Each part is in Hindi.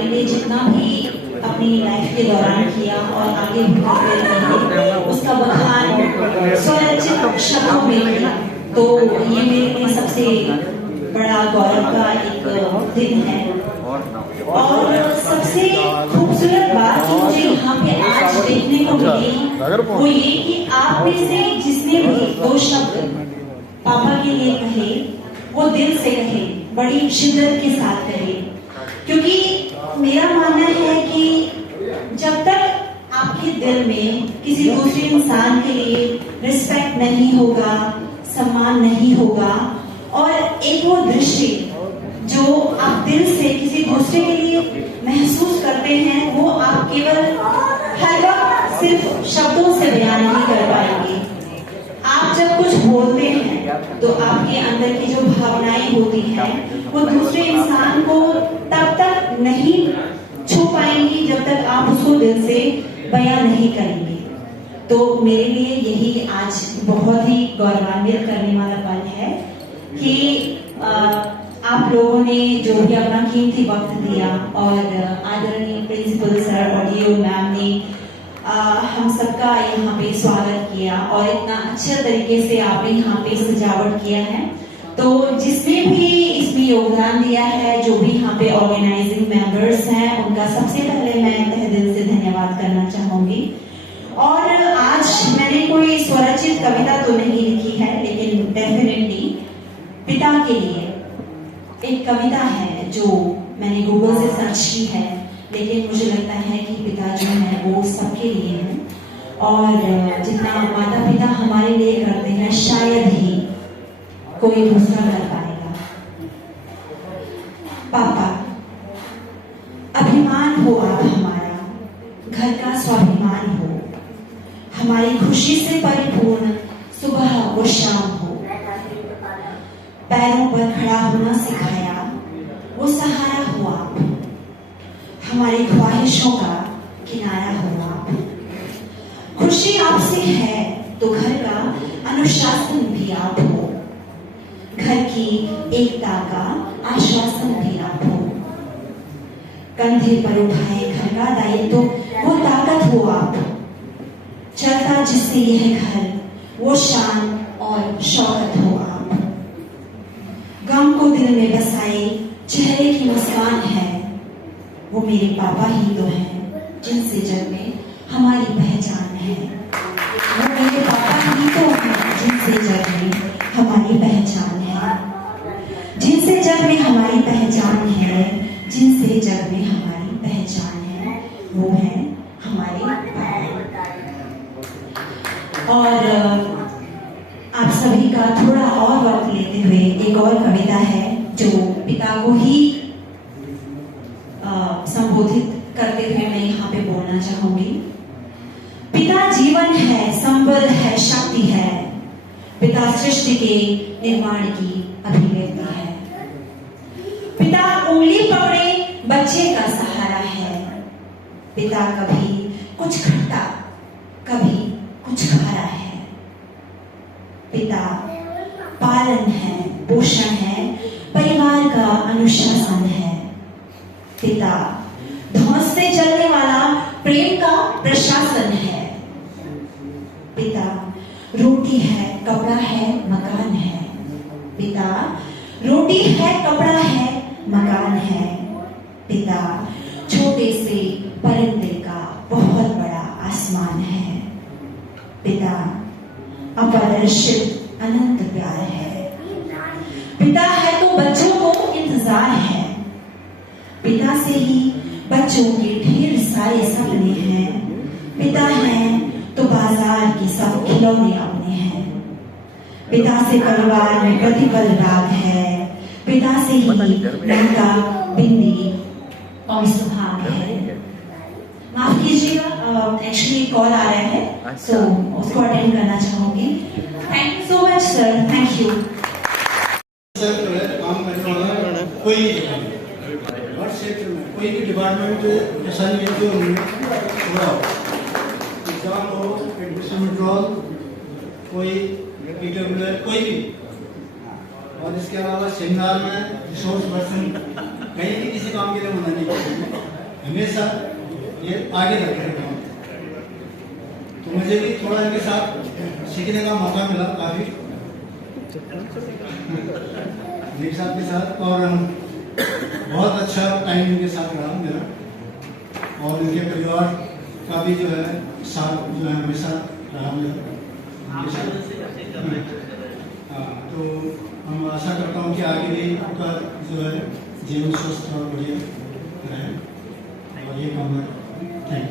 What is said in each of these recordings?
हमारे लिए जितना भी अपनी लाइफ के दौरान किया और आगे भी करते रहेंगे, उसका बखान स्वरचित शब्दों में किया। तो ये मेरे लिए सबसे बड़ा गौरव का एक दिन है। और सबसे खूबसूरत बात जो मुझे यहाँ पे आज देखने को मिली वो ये कि आप में से जिसने भी 2 शब्द पापा के लिए कहे वो दिल से कहे, बड़ी शिद्दत के साथ कहे। क्योंकि मेरा मानना है कि जब तक आपके दिल में किसी दूसरे इंसान के लिए रिस्पेक्ट नहीं होगा, सम्मान नहीं होगा, और एक वो दृष्टि जो आप दिल से किसी दूसरे के लिए महसूस करते हैं, वो आप केवल हर वक्त सिर्फ शब्दों से बयान नहीं कर पाएंगे। आप जब कुछ बोलते हैं तो आपके अंदर की जो भावनाएं होती हैं वो दूसरे इंसान को तब तक नहीं छू पाएंगी जब तक आप उसको दिल से बयान नहीं करेंगे। तो मेरे लिए यही आज बहुत ही गौरवान्वित करने वाला पल है कि आप लोगों ने जो भी अपना कीमती वक्त दिया और आदरणीय प्रिंसिपल सर और डीओ मैम ने हम सबका यहाँ पे स्वागत किया और इतना अच्छे तरीके से आपने यहाँ पे सजावट किया है। तो जिसने भी इसमें योगदान दिया है, जो भी यहाँ पे ऑर्गेनाइजिंग मेंबर्स हैं, उनका सबसे पहले मैं तहे दिल से धन्यवाद करना चाहूंगी। और आज मैंने कोई स्वरचित कविता तो नहीं लिखी है, लेकिन डेफिनेटली पिता के लिए एक कविता है जो मैंने गूगल से सर्च की है, लेकिन मुझे लगता है कि पिता जो है वो सबके लिए है। और जितना माता पिता हमारे लिए करते हैं शायद ही कोई दूसरा कर पाएगा। पापा, अभिमान हो आप हमारा, घर का स्वाभिमान हो, हमारी खुशी से परिपूर्ण सुबह वो शाम हो। पैरों पर खड़ा होना सिखाया वो सहारा हो आप, हमारी ख्वाहिशों का किनारा हो आप। खुशी आपसे है तो घर का अनुशासन भी आप हो, घर की एकता का आश्वासन भी आप हो। कंधे पर उठाए घर का दायित्व वो ताकत हो आप, चलता जिससे यह घर वो शान और शौकत हो आप। गम को दिल में बसाए चेहरे की मुस्कान है वो मेरे पापा ही तो हैं जिनसे जग में हमारी पहचान है। वो मेरे पापा ही तो हैं जिनसे जग में हमारी पहचान है, जिनसे जग में हमारी पहचान है, जिनसे जग में हमारी पहचान है, वो है हमारे पापा। और आप सभी का थोड़ा और वक्त लेते हुए एक और कविता है जो पिता को ही संबोधित करते हुए मैं यहाँ पे बोलना चाहूंगी। पिता जीवन है, संबल है, शक्ति है। पिता सृष्टि के निर्माण की अभिव्यक्ति है। पिता उंगली पकड़े बच्चे का सहारा है। पिता कभी कुछ खट्टा कभी कुछ खारा है। पिता पालन है, पोषण है, परिवार का अनुशासन है। पिता धौंस से चलने वाला प्रेम का प्रशासन है। पिता रोटी है, कपड़ा है, मकान है। पिता रोटी है, कपड़ा है, मकान है। पिता छोटे से परिंदे का बहुत बड़ा आसमान है। पिता अपरिचित अनंत प्यार है। पिता है तो बच्चों को इंतजार है। पिता से ही बच्चों के ढेर सारे सपने हैं। पिता हैं तो बाजार के सब खिलौने अपने हैं। पिता से परिवार में प्रतिपल राग है। पिता से ही लंका बिंदी और सुहाग है। माफ कीजिएगा, एक्चुअली कॉल आ रहा है, सो उसको अटेंड करना चाहूंगी। Thank you so much sir, thank you. काम करने वाला कोई हर क्षेत्र में कोई भी डिपार्टमेंट ऐसा नहीं है जो एग्जाम हो, एडमिशन विड्रॉल, कोई ईडब्ल्यूआर, कोई भी, और इसके अलावा सेमिनार में रिसोर्स पर्सन कहीं भी किसी काम के लिए मना नहीं करते। हमेशा ये आगे रखे काम। तो मुझे भी थोड़ा इनके साथ सीखने का मौका मिला काफ़ी एक साथ के साथ, और बहुत अच्छा टाइम इनके साथ रहा मेरा, और इनके परिवार का भी जो है साथ जो है हमेशा रहा मेरा। हाँ, तो हम आशा करता हूँ कि आगे भी आपका जो है जीवन स्वस्थ और बढ़िया रहे, और ये कामना थैंक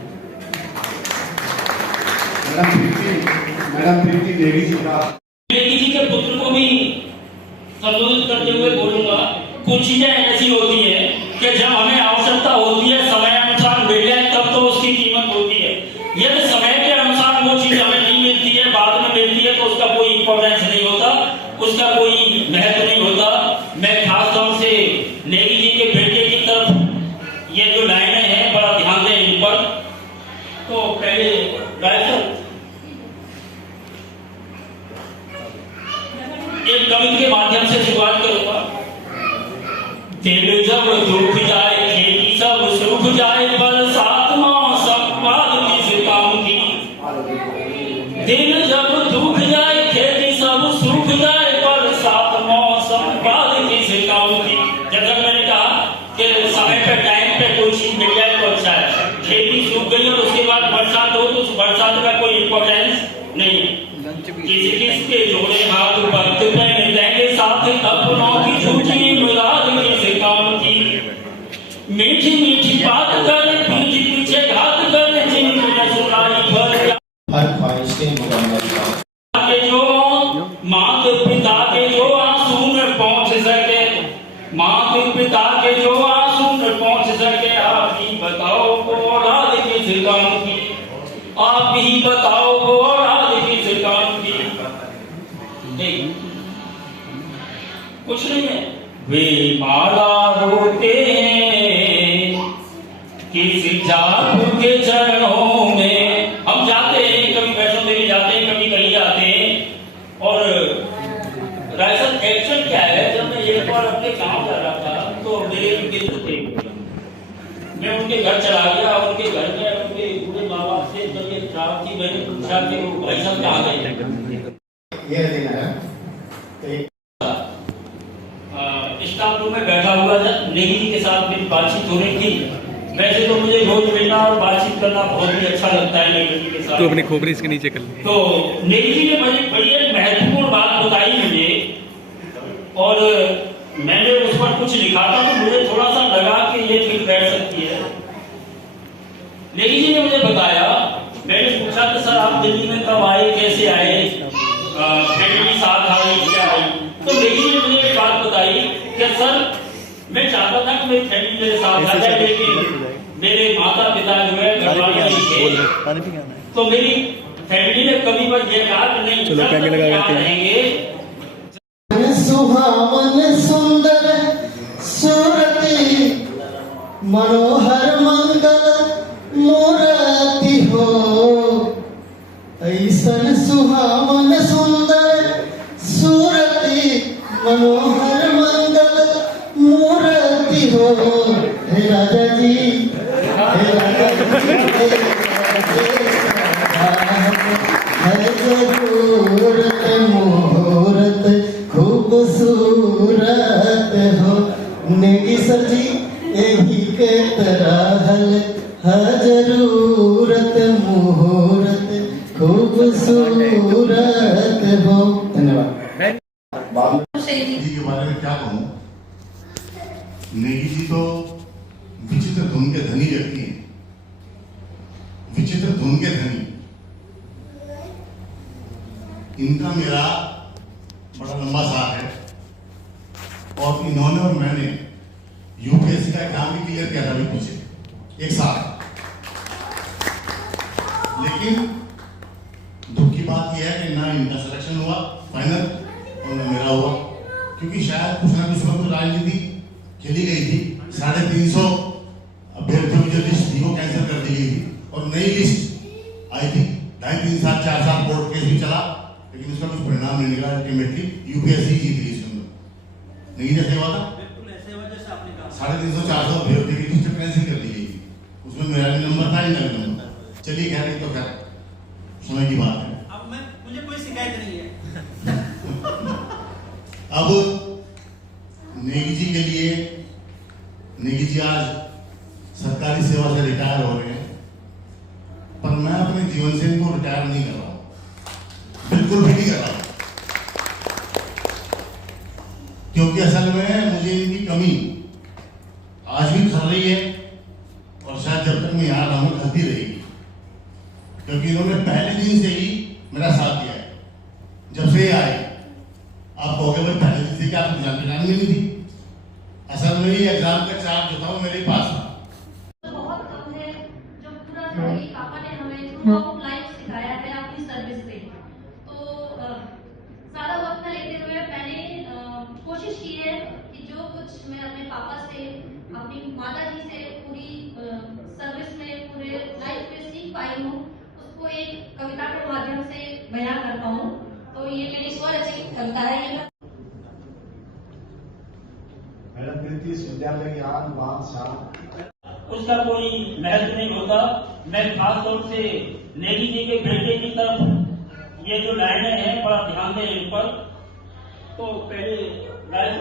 मैडम प्रीति देवी जी का नेगी जी के पुत्र को भी संबोधित करते हुए बोलूंगा। कुछ चीजें ऐसी होती है कि जब हमें आवश्यकता होती है, समय अनुसार मिल जाए, तब तो उसकी कीमत होती है। यदि समय के अनुसार वो चीज हमें नहीं मिलती है, बाद में मिलती है, तो उसका कोई इंपॉर्टेंस नहीं होता, उसका कोई महत्व नहीं होता। मैं खास तौर से नेगी जी के बेटे की तरफ ये जो लाइनें हैं बड़ा ध्यान दें इन पर। तो पहले राइटर एक कविता के माध्यम से शुरुआत करूंगा। दिल जब दुख जाए, खेती सब सूख जाए, बरसात मौसम बाद किस काम की। दिल जब दुख जाए, खेती सब सूख जाए, बरसात मौसम बाद किस काम की। जब तक मैंने कहा कि समय पे टाइम पे कोई चीज मिल जाए तो अच्छा है। खेती सूख गई और उसके बाद बरसात हो तो उस बरसात का कोई इंपॉर्टेंस नहीं है। किसी किसके जोड़े हाथ वक्त में देंगे साथ, अपनों की झूठी मुराद किस काम की। मीठी मीठी बात कर, पीठ पीछे घात कर, जिनकी सुनाई भर हर ख्वाहिश के मुकम्मल के जो मात पिता के जो आंसू न पहुंच सके, मात पिता के जो आंसू न पहुंच सके। आप ही बताओ वो औलाद किस काम की, आप ही बताओ वो औलाद किस काम की। नहीं, कुछ नहीं है। वे माला रोते हैं किस जादू के चरणों में। हम जाते हैं, कभी वैष्णो देवी जाते हैं, कभी कहीं जाते हैं। और दरअसल एक्शन क्या है, जब मैं एक बार अपने गांव जा रहा था तो मेरे मित्र थे, मैं उनके घर चला गया। उनके घर में उनके बूढ़े माँ बाप से तबीयत खराब थी। मैंने पूछा कि वो भाई साहब कहाँ गए। ये देना है स्टाफ रूम में बैठा हुआ था, नेगी जी के साथ मेरी बातचीत हो रही थी। वैसे तो मुझे रोज मिलना और बातचीत करना बहुत ही अच्छा लगता है नेगी जी के साथ। तो अपनी खोपड़ी इसके नीचे कर ली। तो नेगी जी ने मुझे बड़ी एक महत्वपूर्ण बात बताई मुझे, और मैंने उस पर कुछ लिखा था तो मुझे थोड़ा सा लगा कि ये ठीक बैठ सकती है। नेगी जी ने मुझे बताया, मैंने पूछा कि सर आप दिल्ली में कब आए, कैसे आए, फैमिली साथ आई क्या आई। तो नेगी जी ने मुझे एक बात बताई कि सर मैं चाहता था कि मेरी फैमिली मेरे साथ आ जाए, लेकिन मेरे माता पिता जो है घरवाले नहीं थे। तो मेरी फैमिली ने कभी बस ये कहा कि नहीं चलो कैमरे लगा के रहेंगे। सुहावन सुंदर सूरती मनोहर मंगल मूर्ति हो, ऐसन सुहावन सुंदर सूरती मनोहर मंगल मूर्ति हो। हे राजा जी, हे राजा जी, है जरूरत मुहूर्त खूबसूरत हो। नेगी सर जी यही के तरह है जरूरत मुहूर्त खूबसूरत हो। धन्यवाद। जी के बारे में क्या कहूँ। नेगी जी तो विचित्र धुन के धनी व्यक्ति हैं, विचित्र धुन के धनी। इनका मेरा बड़ा लंबा साथ है, और इन्होंने और मैंने यूपीएससी का एग्जाम भी क्लियर किया था अभी पीछे एक साथ। लेकिन दुख की बात यह है कि ना इनका सिलेक्शन हुआ फाइनल और ना मेरा हुआ, क्योंकि शायद कुछ ना कुछ वक्त राजनीति खेली गई थी। 350 अभ्यर्थियों की जो लिस्ट थी वो कैंसिल कर दी गई थी और नई लिस्ट आई थी। 2.5-3 साल 4 साल कोर्ट केस भी चला, लेकिन उसका कुछ परिणाम नहीं निकला। अल्टीमेटली यूपीएससी जीत गई इसके अंदर। नहीं जैसे हुआ था 350-400 अभ्यर्थियों की लिस्ट कैंसिल कर दी गई थी। लैंड करने होता है। चलिए खैर ये तो खैर समय की बात है। अब मुझे कोई शिकायत नहीं है। अब नेगी जी के लिए, नेगी जी आज सरकारी सेवा से रिटायर हो रहे हैं, पर मैं अपने जीवन से इनको रिटायर नहीं कर रहा हूं, बिल्कुल भी नहीं कर रहा हूं, क्योंकि असल में मुझे इनकी कमी आज भी खल रही है और शायद जब तक मैं यहाँ रहूंगा खलती रहेगी, क्योंकि इन्होंने पहले दिन से ही मेरा साथ दिया है। जब से ये आए, आप कहोगे भाई पहले दिन से क्या आपको एग्जाम की टाइम मिली थी? असल में ये एग्जाम का चार्ज जो था वो मेरे पास था। बहुत कम है जो पूरा वही पापा ने हमें थ्रू लाइफ सिखाया है अपनी सर्विस पे। तो ज्यादा वक्त न लेते हुए मैंने कोशिश की है कि जो कुछ मैं अपने पापा से, अपनी माता जी से पूरी सर्विस में, पूरे लाइफ में सीख पाई हूँ, उसको एक कविता के माध्यम से बयां कर पाऊँ। तो ये मेरी स्वरचित कविता है। ये मैडम प्रीति इस विद्यालय के आन बान शान उसका कोई महत्व नहीं होता। मैं खास तौर से नेगी जी के बेटे की तरफ ये जो लाइनें हैं बड़ा ध्यान दें इन पर। तो पहले गायक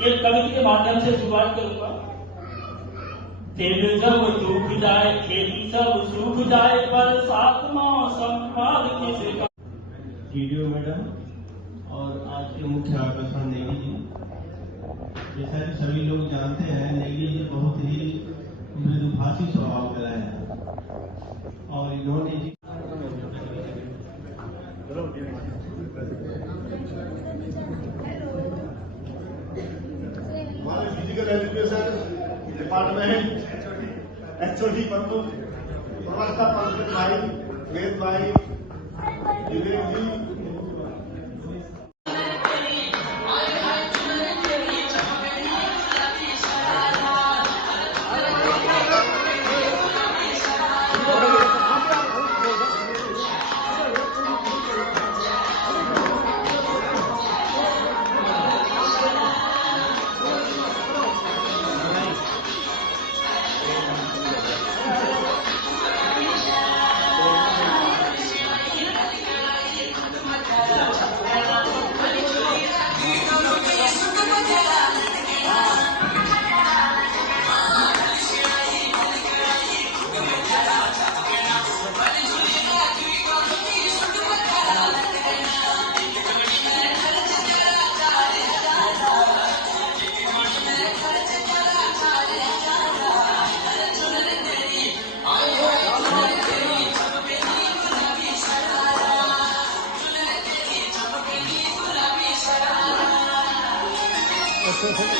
एक कविता के माध्यम से शुरुआत करूंगा। तेल जब डूब जाए, खेती सब सूख जाए, बरसात मौसम बाद किसका। वीडियो मैडम और आज के मुख्य आकर्षण नेगी जी। जैसा कि सभी लोग जानते हैं, नेगी जी बहुत ही मृदुभाषी स्वभाव का है और इन्होंने जी हमारे फिजिकल एजुकेशन डिपार्टमेंट HOD प्रमुख प्रवक्ता पंकज भाई, वेद भाई, विवेक जी,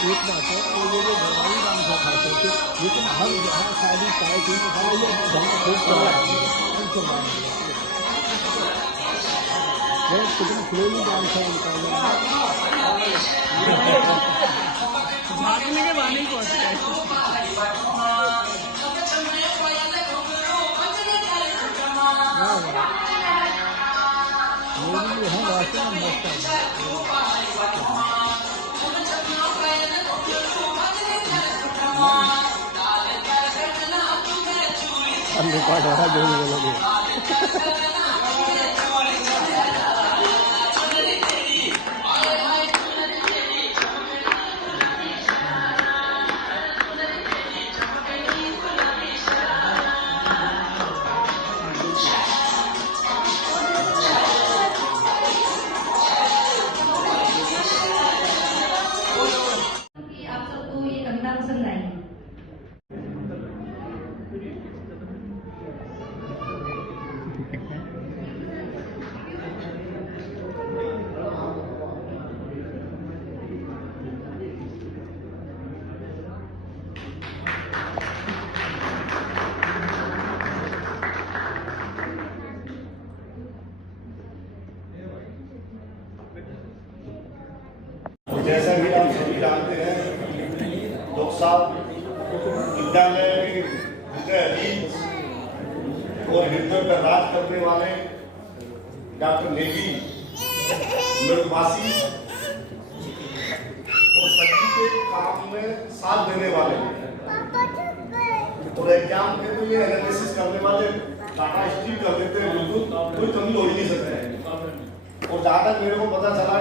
एक बात है तो ये जो भगवानी राम का खाते थे, लेकिन हर जहाँ शादी चाय की सारा ये धंधा खूब चल रहा है। कितनी स्लोली डांस है उनका, भागने के बाने को आता है। ये है वास्तव में मस्त है। रिकॉर्ड हो रहा है जो भी बोलोगे। आप सबको ये कविता पसंद आई। जैसा कि आप सभी जानते हैं, डॉक्टर साहब विद्यालय में हृदय अजीज और हृदय पर राज करने वाले डॉक्टर नेगी मृदुभाषी और सभी के काम में साथ देने वाले और एग्जाम में तो ये एनालिसिस करने वाले डाटा स्ट्रीम कर देते हैं, बिल्कुल कोई कमी हो ही नहीं सकता है। और जहाँ तक मेरे को पता चला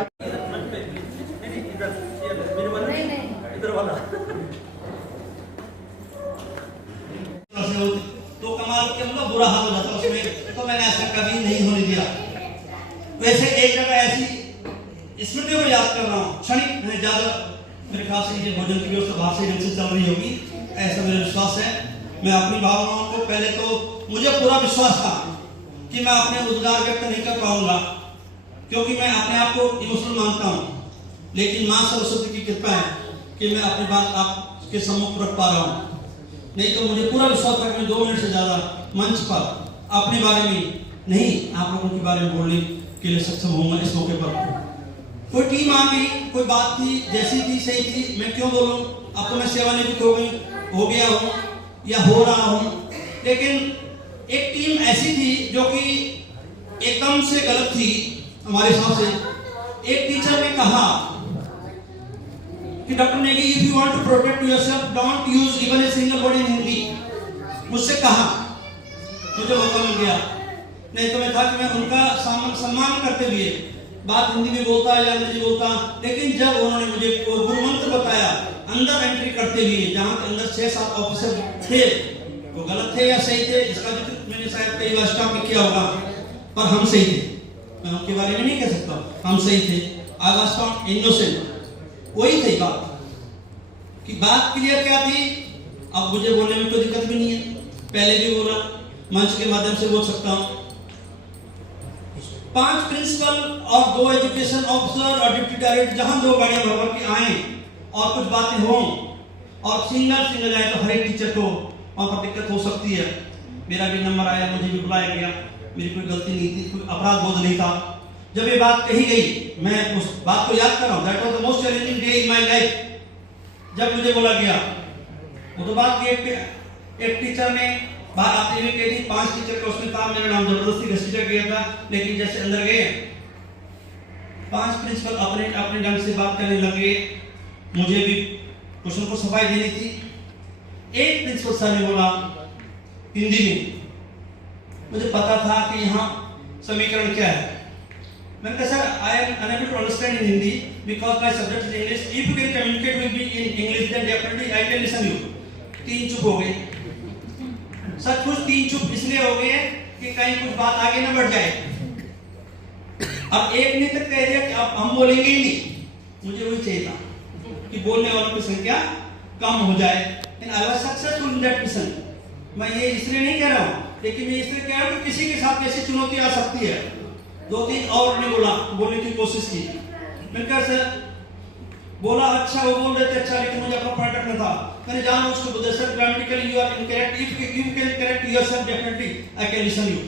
तो कमाल के मतलब बुरा हाल हो जाता उसमें, तो मैंने ऐसा कभी नहीं होने दिया। वैसे एक जगह ऐसी स्मृतियों को याद कर रहा हूँ क्षणिक, मैंने ज्यादा मेरे ख्याल से ये भोजन की व्यवस्था बाहर से ढंग से चल रही होगी, ऐसा मेरा विश्वास है। मैं अपनी भावनाओं को पहले तो मुझे पूरा विश्वास था कि मैं अपने उद्गार व्यक्त नहीं कर पाऊंगा, क्योंकि मैं अपने आप को इमोशनल मानता हूँ, लेकिन माँ सरस्वती की कृपा है कि मैं अपनी बात आपके सम्मुख रख पा रहा हूँ। नहीं तो मुझे पूरा विश्वास था कि मैं 2 मिनट से ज्यादा मंच पर अपने बारे में नहीं, आप लोगों के बारे में बोलने के लिए सक्षम होऊंगा। इस मौके पर कोई टीम आ गई, कोई बात थी, जैसी थी सही थी, मैं क्यों बोलूं, अब तो मैं सेवानिवृत्त हो गया हूं या हो रहा हूं, लेकिन एक टीम ऐसी थी जो कि एकदम से गलत थी हमारे हिसाब से। एक टीचर ने कहा कि doctor Negi, if you want to protect yourself don't use even a single word in Hindi. मुझसे कहा, मुझे मौका मिल गया, नहीं तो मैं था कि मैं उनका सम्मान करते हुए बात हिंदी में बोलता या अंग्रेजी बोलता, लेकिन जब उन्होंने मुझे गुरु मंत्र बताया अंदर एंट्री करते हुए, जहां के अंदर 6-7 ऑफिसर थे, वो गलत थे या सही थे इसका जिक्र मैंने शायद कई बार स्टॉप में किया होगा, पर हम सही थे, मैं उनके बारे में नहीं कह सकता, हम सही थे। आई वाज फाउंड इनोसेंट, वही थी बात कि बात क्लियर क्या थी। अब मुझे बोलने में कोई दिक्कत भी नहीं है, पहले भी बोला, मंच के माध्यम से बोल सकता हूं। 5 प्रिंसिपल और 2 एजुकेशन ऑफिसर और डिप्टी डायरेक्टर जहां 2 गाड़ियां भर के आए और कुछ बातें हो और सिंगल आए तो हर एक टीचर को वहां पर दिक्कत हो सकती है। मेरा भी नंबर आया, मुझे भी बुलाया गया, मेरी कोई गलती नहीं थी, कोई अपराध बोध नहीं था। जब ये बात कही गई, मैं उस बात को याद कर रहा हूं, that was the most challenging day in my life. जब मुझे बोला गया, वो तो बात गेट पे एक टीचर ने बाहर आते हुए कही थी, 5 टीचर का उसमें था, मेरा नाम जबरदस्ती घसीटा गया था, लेकिन जैसे अंदर गए 5 प्रिंसिपल अपने ढंग से बात करने लगे, मुझे भी क्वेश्चन को सफाई देनी थी। एक प्रिंसिपल सर ने बोला हिंदी में, मुझे पता था कि यहाँ समीकरण क्या है। मैंने कहा sir, I am unable to understand in Hindi because my subject is English, if you can communicate with me in English then definitely I can listen you. 3 चुप हो गए, सचमुच 3 चुप इसलिए हो गए कि कहीं कुछ बात आगे न बढ़ जाए। अब एक ने तक कह दिया कि अब हम बोलेंगे ही नहीं, मुझे वही चाहिए था कि बोलने वालों की संख्या कम हो जाए, and I was successful in that mission. मैं ये इसलिए नहीं कह रहा हूं, लेकिन मैं इसलिए कह रहा हूं कि किसी के साथ कैसी चुनौती आ सकती है। 2-3 और ने बोलने की कोशिश की, मैंने कहा सर बोला अच्छा, वो बोल रहे थे अच्छा, लेकिन मुझे अपना पॉइंट रखना था। मैंने जान उसको बोला sir grammatically you are incorrect, if you can correct yourself definitely I can listen you.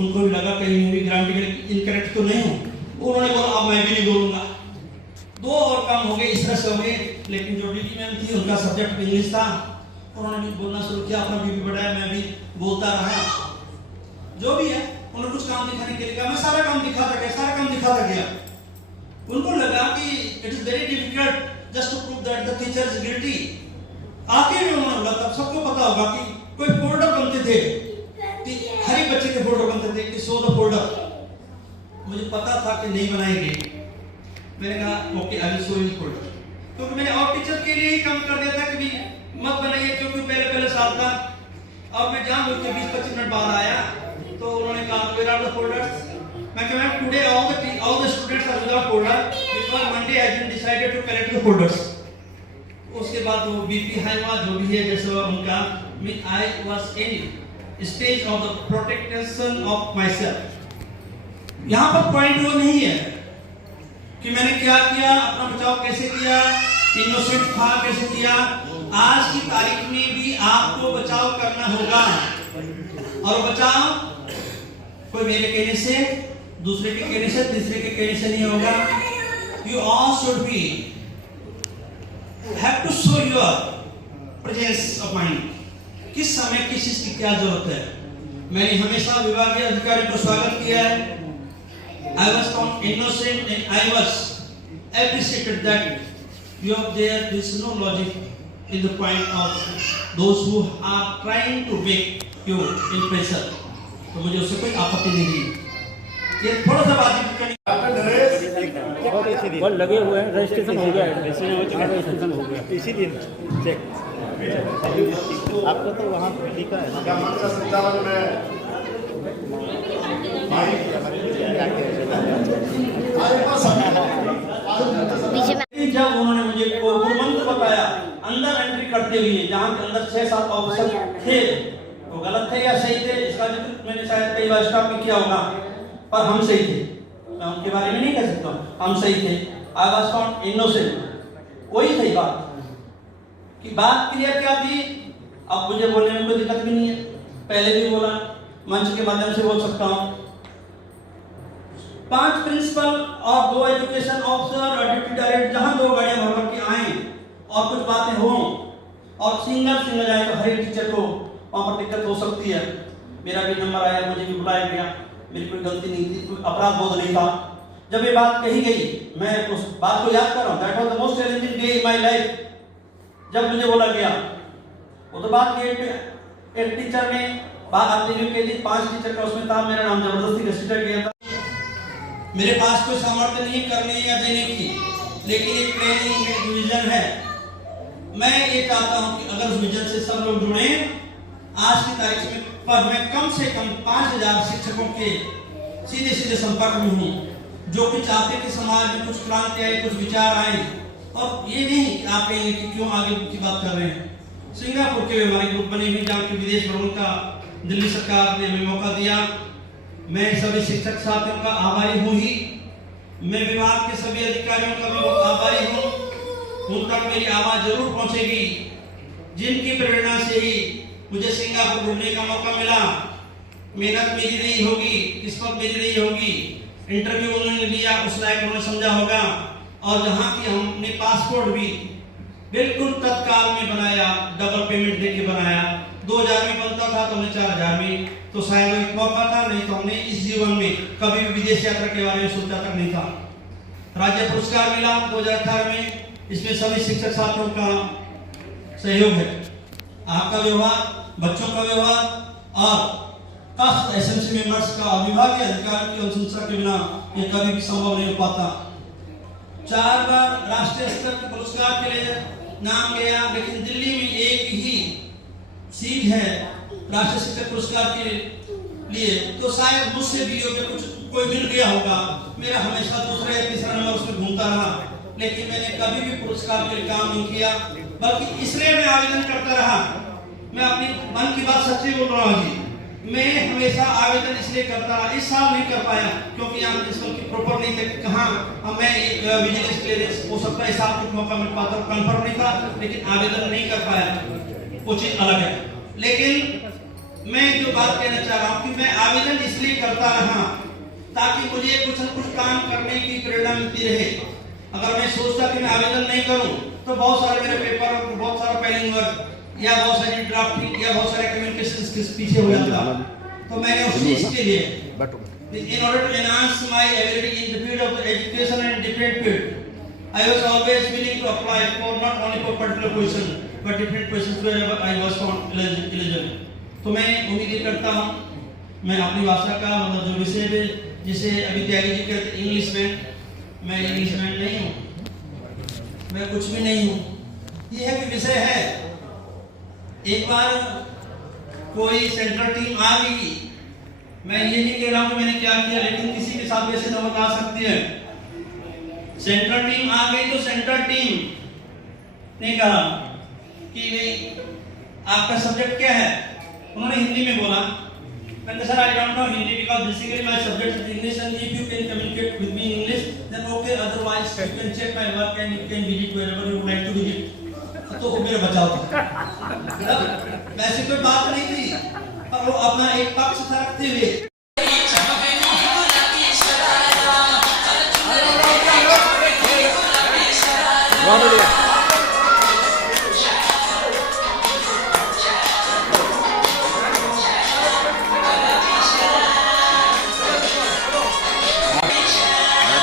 उनको भी लगा कहीं मैं भी ग्रामेटिकली इनकरेक्ट तो नहीं हूं, उन्होंने बोला अब मैं भी नहीं बोलूंगा। 2 और काम हो गए, इस तरह से हो गए। लेकिन जो डीडी मैम थी उनका सब्जेक्ट इंग्लिश था, उन्होंने भी बोलना शुरू किया, अपना बीपी बढ़ाया, मैं भी बोलता रहा। जो भी है उन्होंने कुछ काम दिखाने के लिए कहा, मैं सारा काम दिखाता गया। उनको लगा कि it is very difficult just to prove that the teacher is guilty. आखिर में उन्होंने बोला, तब सबको पता होगा कि कोई फोल्डर बनते थे, हर एक बच्चे के फोल्डर बनते थे कि शो द फोल्डर। मुझे पता था कि नहीं बनाएंगे, मैंने कहा okay I will show you folder, क्योंकि मैंने और टीचर के लिए ही काम कर दिया था कि मत बनाइए, क्योंकि पहले साल था। अब मैं जानबूझ के 20-25 मिनट बाद आया तो उन्होंने कहा वेयर आर द फोल्डर्स। मैं कहा ma'am today all the students are without folder because Monday has been decided to collect the folders। उसके बाद वो बीपी हाई हुआ, जो भी है जैसे उनका, I was in stage of the protection of myself। यहाँ पर पॉइंट वो नहीं है कि मैंने क्या किया, अपना बचाव कैसे किया, इनोसेंट था कैसे किया। आज की तारीख में भी आपको बचाव करना होगा, और बचाव कोई मेरे कहने से, दूसरे के कहने से, तीसरे के कहने से नहीं होगा। You all should be have to show your presence of mind। किस समय किस चीज की क्या जरूरत है। मैंने हमेशा विभागीय अधिकारियों को स्वागत किया है। I was found innocent and I was appreciated that you are there is no logic in the point of those who are trying to make you in pressure. तो मुझे उससे कोई आपत्ति नहीं थी। ये थोड़ा सा बात करनी और लगे हुए हैं, रजिस्ट्रेशन हो गया है, रजिस्ट्रेशन हो गया, इसीलिए चेक आपको तो वहाँ लिखा है जब उन्होंने मुझे मंत्र बताया अंदर एंट्री करते हुए, जहाँ के अंदर 6-7 ऑफिसर थे, वो गलत थे या सही थे इसका जिक्र मैंने शायद कई बार स्टाफ में किया होगा, पर हम सही थे, मैं उनके बारे में नहीं कह सकता, हम सही थे। I was found innocent. वही थी बात कि बात क्लियर क्या थी। अब मुझे बोलने में कोई दिक्कत भी नहीं है, पहले भी बोला, मंच के माध्यम से बोल सकता हूँ। 5 प्रिंसिपल और 2 एजुकेशन ऑफिसर और डिप्टी डायरेक्टर जहां 2 गाड़ियां भर के आए और कुछ बातें हो और सिंगल आए तो हर एक टीचर को वहां पर दिक्कत हो सकती है। मेरा भी नंबर आया, मुझे भी बुलाया गया, मेरी कोई गलती नहीं थी, कोई अपराध बोध नहीं था। जब ये बात कही गई, मैं उस बात को याद कर रहा हूँ, that was the most challenging day in my life. जब मुझे बोला गया, वो तो बात गेट पे एक टीचर ने बात आते हुए कह दी, 5 टीचर का उसमें था, मेरा नाम जबरदस्ती कंसीडर किया था। मेरे पास कोई सामर्थ्य नहीं करने या देने की, लेकिन एक ट्रेनिंग एक विजन है। मैं ये चाहता हूं कि अगर उस विजन से सब लोग जुड़े, आज की तारीख में पर मैं कम से कम 5000 शिक्षकों के सीधे संपर्क में हूँ, जो कि चाहते कि समाज में कुछ क्रांति आए, कुछ विचार आए। और ये नहीं कि आप कहेंगे कि क्यों आगे की बात कर रहे हैं। सिंगापुर के हमारे ग्रुप बने हुए, जहाँ के विदेश भ्रमण का दिल्ली सरकार ने हमें मौका दिया। मैं सभी शिक्षक साथियों का आभारी हूँ ही, मैं विभाग के सभी अधिकारियों का भी आभारी हूँ। उन तक मेरी आवाज जरूर पहुंचेगी, जिनकी प्रेरणा से ही मुझे सिंगापुर घूमने का मौका मिला। मेहनत मेरी नहीं होगी, किस्मत मेरी नहीं होगी, इंटरव्यू उन्होंने लिया, उस लायक उन्होंने समझा होगा। और जहाँ की हमने पासपोर्ट भी बिल्कुल तत्काल में बनाया, डबल पेमेंट देके बनाया। 2000 में बनता था तो हमने 4000 में, तो शायद एक मौका था, नहीं तो हमने इस जीवन में कभी भी विदेश यात्रा के बारे में सोचा तक नहीं था। राज्य पुरस्कार मिला 2018 में, इसमें सभी शिक्षक साथियों का सहयोग है। आपका व्यवहार, बच्चों का व्यवहार और कास्ट एसएमसी मेंबर्स का और विभागीय अधिकारियों की अनुशंसा के बिना ये कभी भी संभव नहीं हो पाता। 4 बार राष्ट्रीय स्तर के पुरस्कार के लिए नाम गया, लेकिन दिल्ली में एक ही सीट है राष्ट्रीय शिक्षक पुरस्कार के लिए, तो शायद मुझसे भी कुछ कोई मिल गया होगा। मेरा हमेशा दूसरा या तीसरा नंबर उसमें घूमता रहा, लेकिन मैंने कभी भी पुरस्कार के लिए काम नहीं किया, बल्कि इसलिए मैं आवेदन करता रहा। मैं अपनी मन की बात सच्ची बोल रहा हूँ जी, मैं हमेशा आवेदन इसलिए करता रहा। इस साल नहीं कर पाया क्योंकि यहाँ प्रिंसिपल की प्रॉपर नहीं थे, कहाँ मैं विजिलेंस क्लियरेंस हो सकता है, इस साल कुछ मौका मिल पाता, कंफर्म नहीं था, लेकिन आवेदन नहीं कर पाया, वो चीज अलग है। लेकिन मैं जो बात कहना चाह रहा हूँ कि मैं आवेदन इसलिए करता रहा ताकि मुझे कुछ न कुछ काम करने की प्रेरणा मिलती रहे। अगर मैं सोचता कि मैं आवेदन नहीं करूं तो बहुत सारे मेरे पेपर, बहुत सारा पेंडिंग वर्क या बहुत सारी ड्राफ्टिंग या बहुत सारे कम्युनिकेशन के पीछे हो जाता। तो मैंने उस चीज के लिए in order to enhance my ability in the field of education and different field, I was always willing to apply for not only for particular position but different positions wherever I was found eligible. तो मैं उम्मीद करता हूँ मैं अपनी भाषा का मतलब जो विषय है, जिसे अभी त्यागी जी कहते हैं इंग्लिश में, मैं इंग्लिश में नहीं हूँ, मैं कुछ भी नहीं हूँ। ये है कि विषय है, एक बार कोई सेंट्रल टीम आ गई, मैं ये नहीं कह रहा हूँ कि मैंने क्या किया, लेकिन किसी के साथ वैसे नौबत आ सकती है। सेंट्रल टीम आ गई तो सेंट्रल टीम ने कहा कि भाई आपका सब्जेक्ट क्या है, उन्होंने हिंदी में बोला। मैंने sir I don't know Hindi because basically my subject is English and if you can communicate with me in English then okay, otherwise you can check my work and you can visit wherever you would like to visit. तो वो मेरा बचाव था, वैसे कोई बात नहीं थी, पर वो अपना एक पक्ष था रखते हुए।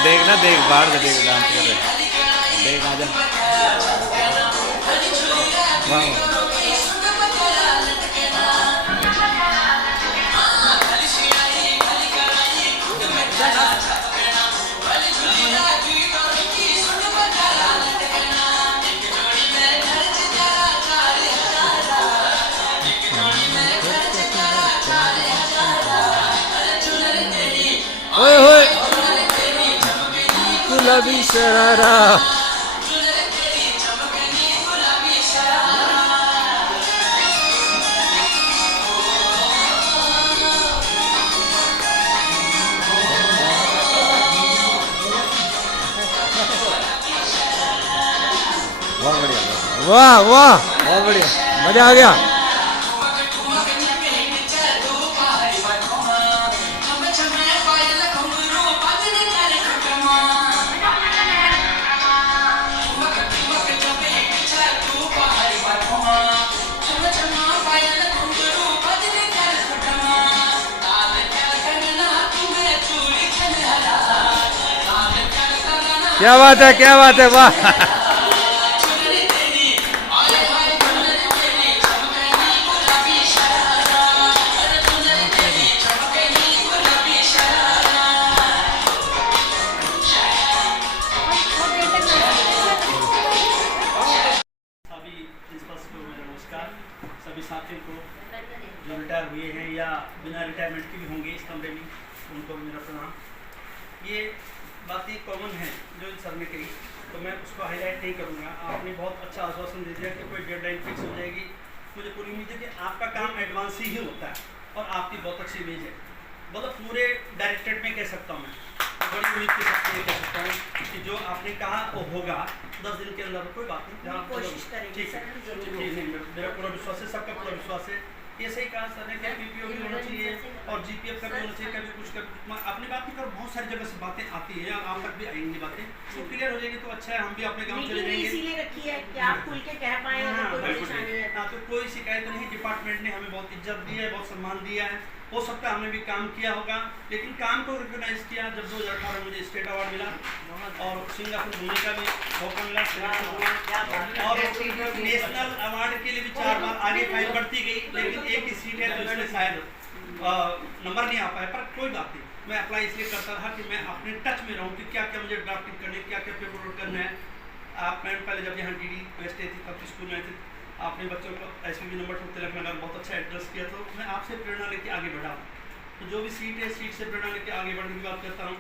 देखना, देख बाहर से देख डांस कर रहे, देख आजा। ओए होए गुलाबी शरारा वाह वाह बहुत बढ़िया मजा आ गया क्या बात है वाह सभी साथियों को जो रिटायर हुए हैं या बिना रिटायरमेंट के भी होंगे इस कमरे में, उनको मेरा प्रणाम। ये बातें कॉमन हैं जो सर ने कही, तो मैं उसको हाईलाइट नहीं करूँगा। आपने बहुत अच्छा आश्वासन दे दिया कि कोई डेडलाइन फिक्स हो जाएगी। मुझे पूरी उम्मीद है कि आपका काम एडवांस ही होता है और आपकी बहुत अच्छी इमेज है, मतलब पूरे डायरेक्टरेट में कह सकता हूँ मैं, बड़ी उम्मीद के साथ ये कह सकता हूँ कि जो आपने कहा वो होगा 10 दिन के अंदर। कोई बात नहीं, कोशिश करेंगे। मेरा पूरा विश्वास है, सबका पूरा विश्वास है। ये सही कहा सर ने कि पीपीओ भी होना चाहिए और जीपीएफ का भी होना चाहिए। कभी कुछ अपनी बात नहीं करो, बहुत सारी जगह से बातें आती है, आप तक भी आएंगी बातें, तो क्लियर हो जाएगी तो अच्छा है। हम भी अपने गाँव चले जाएंगे, इसीलिए रखी है कि आप खुल के कह पाए। तो कोई शिकायत नहीं। डिपार्टमेंट ने हमें बहुत इज्जत दी है, बहुत सम्मान दिया है। हो सकता है हमने भी काम किया होगा, लेकिन काम को रिकॉग्नाइज किया। जब 2018 मुझे स्टेट अवार्ड मिला और सिंगापुर घूमने का भी मौका मिला, और नेशनल अवार्ड के लिए भी 4 बार आगे फाइल बढ़ती गई, लेकिन एक ही सीट है तो इसमें शायद नंबर नहीं आ पाया। पर कोई बात नहीं, मैं अप्लाई इसलिए करता था कि मैं अपने टच में रहूँ कि क्या क्या मुझे ड्राफ्टिंग करनी है, क्या क्या पेपर वर्क करना है। आप मैम पहले जब यहाँ DD वेस्ट थी तब स्कूल में थे, आपने बच्चों को SPB नंबर 2 तिलक नगर बहुत अच्छा एड्रेस किया, तो मैं आपसे प्रेरणा लेके आगे बढ़ा। तो जो भी सीट है, सीट से प्रेरणा लेके आगे बढ़ने की बात करता हूँ।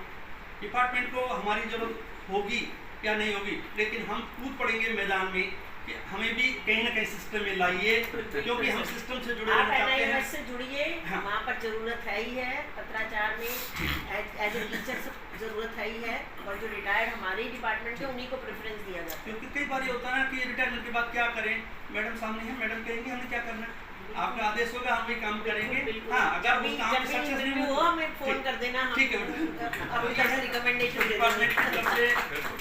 डिपार्टमेंट को हमारी जरूरत होगी या नहीं होगी, लेकिन हम कूद पड़ेंगे मैदान में कि हमें भी कहीं ना कहीं सिस्टम में लाइए, क्योंकि हम सिस्टम से जुड़े रहना चाहते हैं। से जुड़िए, वहाँ पर जरूरत है ही है। पत्राचार में एज ए टीचर जरूरत है ही है, और जो रिटायर्ड हमारे डिपार्टमेंट के उन्हीं को प्रेफरेंस दिया जाता है। क्योंकि कई बार ये होता है ना कि रिटायरमेंट के बाद क्या करें, मैडम सामने है, मैडम कहेंगे हमने क्या करना है, आपका आदेश होगा, हम भी काम करेंगे। हाँ, अगर वो काम सक्सेस नहीं हो हमें फोन कर देना, ठीक है मैडम। अपनी तरफ से रिकमेंडेशन डिपार्टमेंट की तरफ से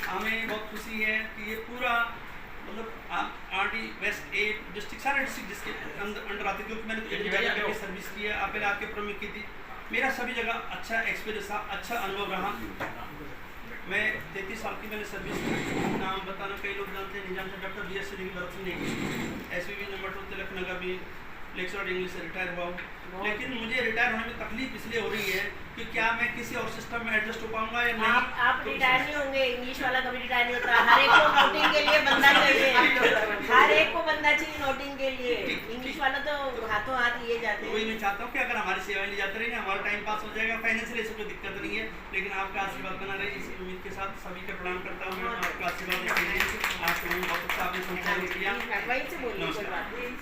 हमें बहुत खुशी है कि ये पूरा मतलब RD वेस्ट A डिस्ट्रिक्ट, सारे डिस्ट्रिक्ट जिसके अंडर आते, क्योंकि मैंने सर्विस की है, आप आपके प्रमुख की थी। मेरा सभी जगह अच्छा एक्सपीरियंस था, अच्छा अनुभव रहा। मैं 33 साल की मैंने सर्विस की। नाम बताना कई लोग जानते हैं, नहीं जानते। डॉक्टर BS सिंह की तरफ से SPB नंबर 2 तिलक नगर भी लेक्चरर इंग्लिश से रिटायर हुआ हूँ। लेकिन मुझे रिटायर होने में तकलीफ इसलिए हो रही है कि क्या मैं किसी और सिस्टम में एडजस्ट हो पाऊंगा या नहीं। आप रिटायर नहीं होंगे, इंग्लिश वाला कभी रिटायर नहीं होता। हर एक को नोटिंग के लिए बंदा चाहिए, हर एक को बंदा चाहिए नोटिंग के लिए। इंग्लिश वाला तो हाथों हाथ लिए जाते हैं। वही मैं चाहता हूँ कि अगर हमारी सेवाएं ली जाती रही, हमारा टाइम पास हो जाएगा, फाइनेंशियल ऐसी कोई दिक्कत नहीं है, लेकिन आपका आशीर्वाद बना रहे, इसी उम्मीद के साथ सभी का प्रणाम करता हूँ। आपका आशीर्वाद आपको बहुत अच्छा आपने संचालन किया। वहीं से बोलिए।